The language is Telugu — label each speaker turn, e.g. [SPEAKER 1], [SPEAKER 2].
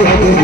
[SPEAKER 1] సాయితాడ